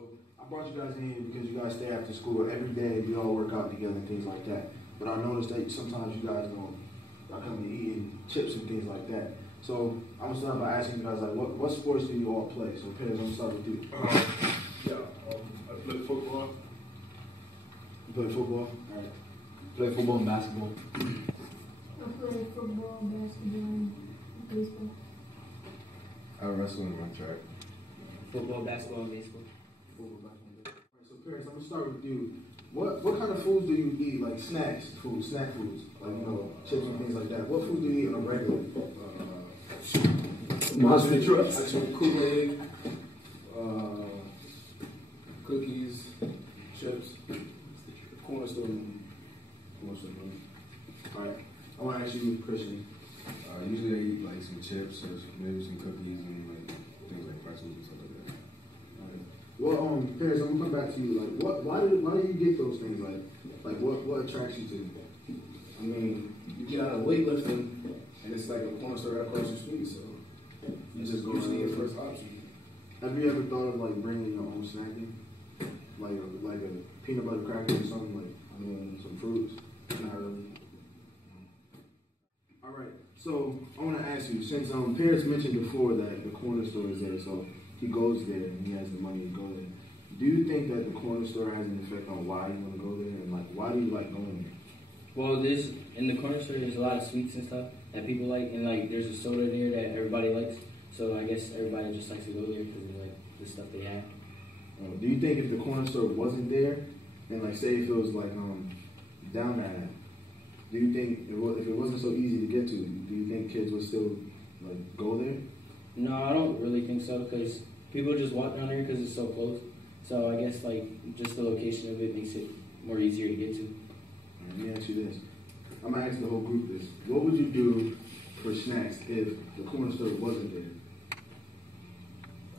So I brought you guys in here because you guys stay after school every day. We all work out together and things like that. But I noticed that sometimes you guys don't come and eating chips and things like that. So I'm gonna start by asking you guys like, what sports do you all play? So Perez, I'm gonna start with you. I play football. You play football? All right. Play football and basketball. I play football, basketball, and baseball. I wrestle and run track. Football, basketball, and baseball. Football, basketball, and baseball. All right, so Perez, I'm gonna start with you. What kind of foods do you eat? Like snack foods, like chips and things like that. What food do you eat on a regular? Monster trucks. I took Kool-Aid, cookies, chips, cornerstone. All right. I want to ask you, Christian. Usually I eat like some chips or maybe some cookies and like things like pretzels and stuff like that. Well, Paris, I'm gonna come back to you. Like, why do you get those things? Like, what attracts you to them? I mean, you get out of weightlifting, and it's like a corner store right across the street, so you just go to your first option. Have you ever thought of like bringing your own snacking, like a peanut butter cracker or something, like some fruits? Not really. All right. So I want to ask you, since Paris mentioned before that the corner store is there, so he goes there and he has the money to go there. Do you think that the corner store has an effect on why you want to go there, and like why do you like going there? Well, in the corner store, there's a lot of sweets and stuff that people like, and like there's a soda there that everybody likes. So I guess everybody just likes to go there because of like the stuff they have. Do you think if the corner store wasn't there, and like say if it was like down that alley, do you think if it wasn't so easy to get to, do you think kids would still like go there? No, I don't really think so because people just walk down there because it's so close. So I guess like just the location of it makes it more easier to get to. All right, let me ask you this. I'm gonna ask the whole group this. What would you do for snacks if the corner store wasn't there?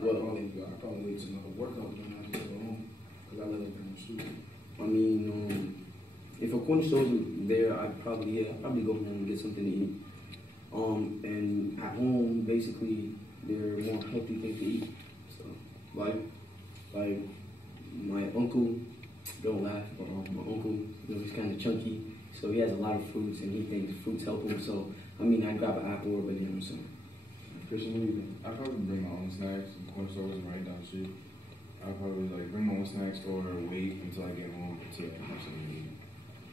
Well, I'd probably wait to another workout done after I go home because I live up in the street. I mean, if a corner store was there, I'd probably go home and get something to eat. And at home, basically, they're more healthy things to eat. So, like my uncle, don't laugh, but my uncle, he's kind of chunky, so he has a lot of fruits, and he thinks fruits help him. So, I mean, I'd grab an apple or a banana or something. Christian, what do you think? I'd probably bring my own snacks. The corner store isn't right down the street. I'd probably like bring my own snacks or wait until I get home to have something to eat.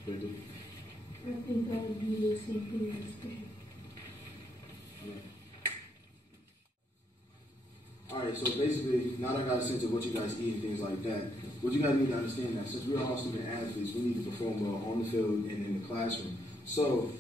I think that would be the same thing as Christian. Alright, so basically, now that I got a sense of what you guys eat and things like that, what you guys need to understand that since we're all student athletes, we need to perform well on the field and in the classroom. So,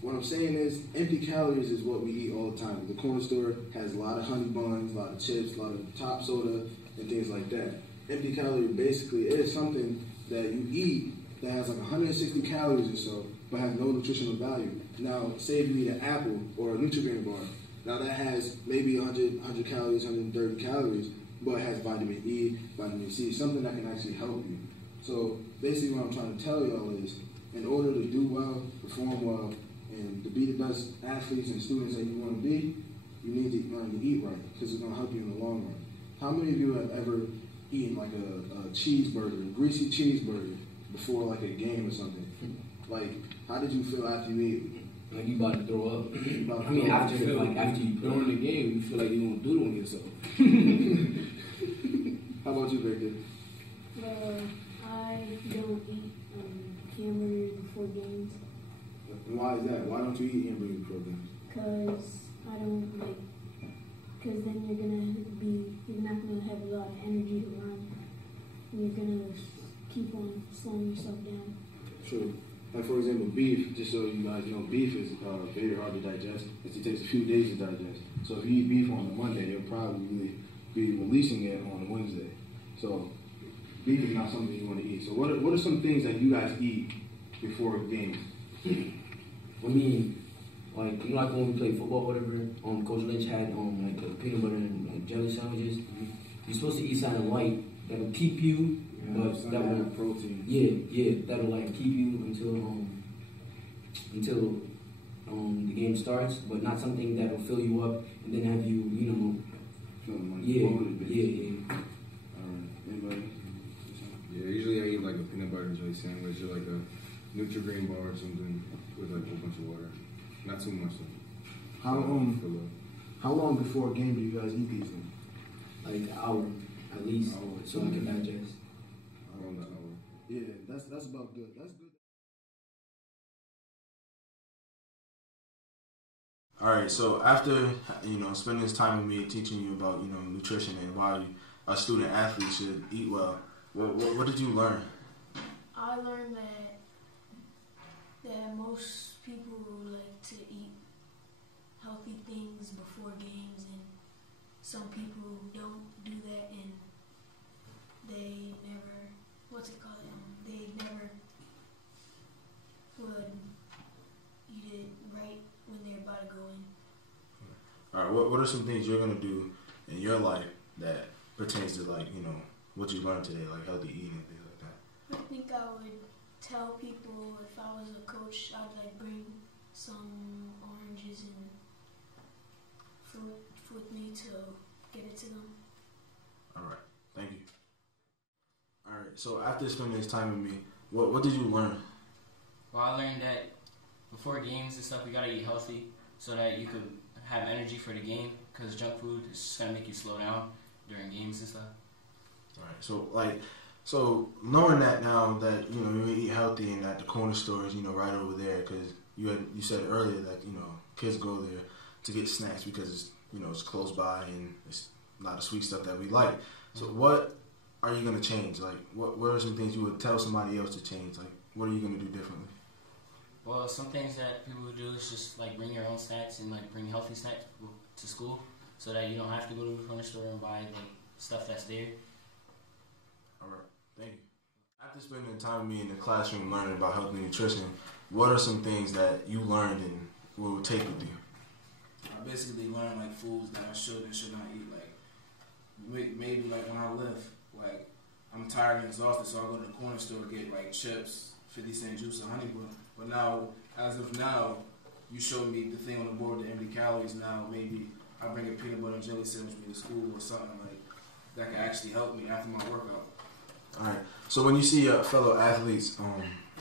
what I'm saying is, empty calories is what we eat all the time. The corner store has a lot of honey buns, a lot of chips, a lot of top soda, and things like that. Empty calorie basically is something that you eat that has like 160 calories or so, but has no nutritional value. Now, say if you eat an apple or a Nutrigrain bar, now that has maybe 100 calories, 130 calories, but it has vitamin E, vitamin C, something that can actually help you. So basically what I'm trying to tell y'all is, in order to do well, perform well, and to be the best athletes and students that you want to be, you need to learn to eat right, because it's going to help you in the long run. How many of you have ever eaten like a cheeseburger, a greasy cheeseburger, before like a game or something? Like, how did you feel after you ate? Like you about to throw up. About to I mean, throw up. after you put on the game, you feel like you don't do it on yourself. How about you, Victor? I don't eat hamburgers before games. And why is that? Why don't you eat hamburgers before games? Because I don't like. Because then you're not gonna have a lot of energy to run. And you're gonna keep on slowing yourself down. True. Like for example, beef, just so you guys know, beef is very hard to digest. It takes a few days to digest. So if you eat beef on a Monday, you'll probably be releasing it on a Wednesday. So beef is not something you want to eat. So what are some things that you guys eat before games? I mean, like, you know, like when we played football, whatever, Coach Lynch had like peanut butter and like jelly sandwiches. You're supposed to eat something light that'll keep you. But that will protein. Yeah, that'll like keep you until the game starts, but not something that'll fill you up and then have you, Feeling like yeah. bloated, basically. Alright. healthy sandwich or like a Nutri-Grain bar or something with like a whole bunch of water. Not too much though. How long before a game do you guys eat these things? Like an hour at least, so I can digest. Around the hour. Yeah, that's about good. That's good. All right, so after spending this time with me teaching you about nutrition and why a student athlete should eat well, what did you learn? I learned that most people like to eat healthy things before games, and some people don't do that, and they never they never would eat it right when they're about to go in. All right, what are some things you're gonna do in your life that pertains to what you learned today, like healthy eating and things like that? I think I would tell people if I was a coach, I'd like bring some oranges and fruit with me to give it to them. All right, thank you. All right, so after spending this time with me, what did you learn? Well, I learned that before games and stuff, we gotta eat healthy so that you could have energy for the game. Because junk food is just gonna make you slow down during games and stuff. All right, so knowing that now that you eat healthy and that the corner store is right over there, because you said earlier that kids go there to get snacks because it's close by and it's a lot of sweet stuff that we like. So what are you gonna change? Like what are some things you would tell somebody else to change? Like what are you gonna do differently? Well, some things that people would do is just like bring your own snacks and like bring healthy snacks to school so that you don't have to go to the corner store and buy like stuff that's there. All right, thank you. After spending time with me in the classroom learning about health and nutrition, what are some things that you learned and will take with you? I basically learned like foods that I should and should not eat. Like maybe like when I live, like I'm tired and exhausted, so I go to the corner store to get like chips, 50-cent juice, and honey bun. But now, as of now, you showed me the thing on the board, the empty calories. Now maybe I bring a peanut butter and jelly sandwich with me to school or something like that can actually help me after my workout. All right. So when you see fellow athletes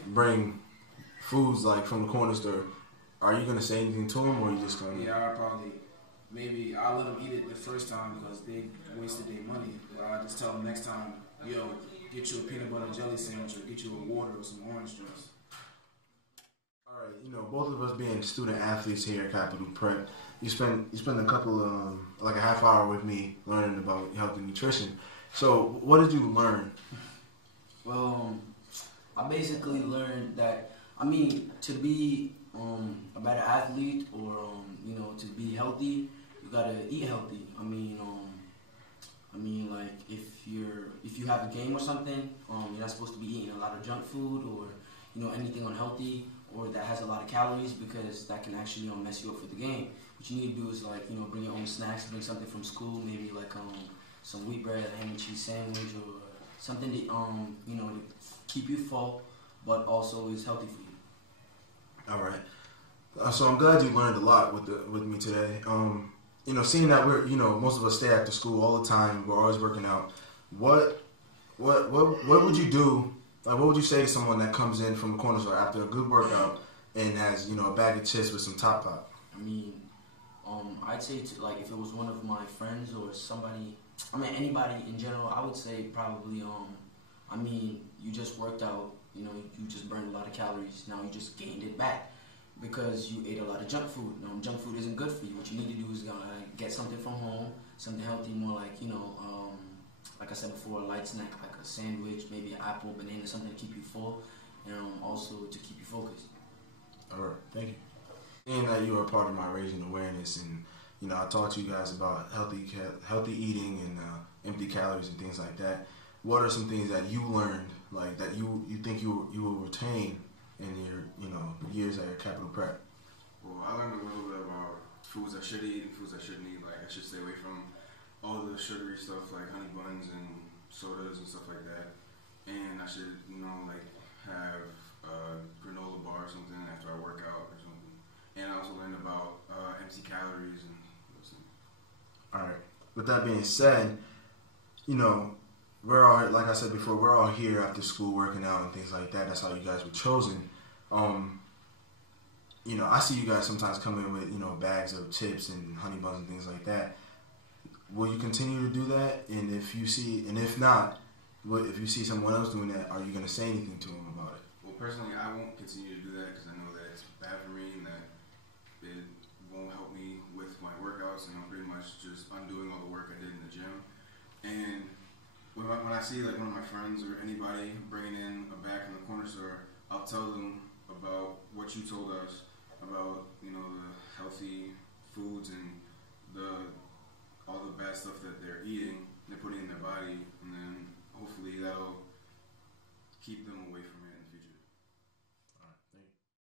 bring foods like from the corner store, are you gonna say anything to them, or are you just gonna? Yeah, I'll let them eat it the first time because they wasted their money. But I just tell them next time, yo, get you a peanut butter and jelly sandwich or get you a water or some orange juice. All right, both of us being student athletes here at Capital Prep, you spend a couple like a half hour with me learning about health and nutrition. So what did you learn? Well, I basically learned that to be a better athlete or to be healthy, you gotta eat healthy. Like if you have a game or something, you're not supposed to be eating a lot of junk food or anything unhealthy or that has a lot of calories because that can actually mess you up for the game. What you need to do is like bring your own snacks, bring something from school, maybe like some wheat bread, ham and cheese sandwich, or something that to keep you full, but also is healthy for you. All right. So I'm glad you learned a lot with me today. Seeing that we're most of us stay after school all the time, we're always working out. What would you do? Like, what would you say to someone that comes in from the corner store after a good workout and has a bag of chips with some Top Pop? I'd say to, like, if it was one of my friends or somebody, anybody in general, I would say probably, you just worked out, you just burned a lot of calories, now you just gained it back because you ate a lot of junk food. Junk food isn't good for you. What you need to do is get something from home, something healthy, more like, like I said before, a light snack, like a sandwich, maybe an apple, banana, something to keep you full, and also to keep you focused. All right, thank you. And that you are part of my Rasing Awareness, and I taught you guys about healthy eating and empty calories and things like that. What are some things that you learned, like that you think you will retain in your years at your Capital Prep? Well, I learned a little bit about foods I should eat and foods I shouldn't eat. Like I should stay away from all the sugary stuff like honey buns and sodas and stuff like that. And I should have a granola bar or something after I work out or something. And I also learned about empty calories and those things. All right. With that being said, we're all, like I said before, we're all here after school working out and things like that. That's how you guys were chosen. You know, I see you guys sometimes come in with, you know, bags of chips and honey buns and things like that. Will you continue to do that? And if not, if you see someone else doing that, are you going to say anything to them about it? Well, personally, I won't continue to do that because I know that it's bad for me and that it won't help me with my workouts, and I'm pretty much just undoing all the work I did in the gym. And when I see like one of my friends or anybody bringing in a bag from the corner store, I'll tell them about what you told us about, you know, the healthy foods and all the bad stuff that they're eating, they're putting in their body, and then hopefully that'll keep them away from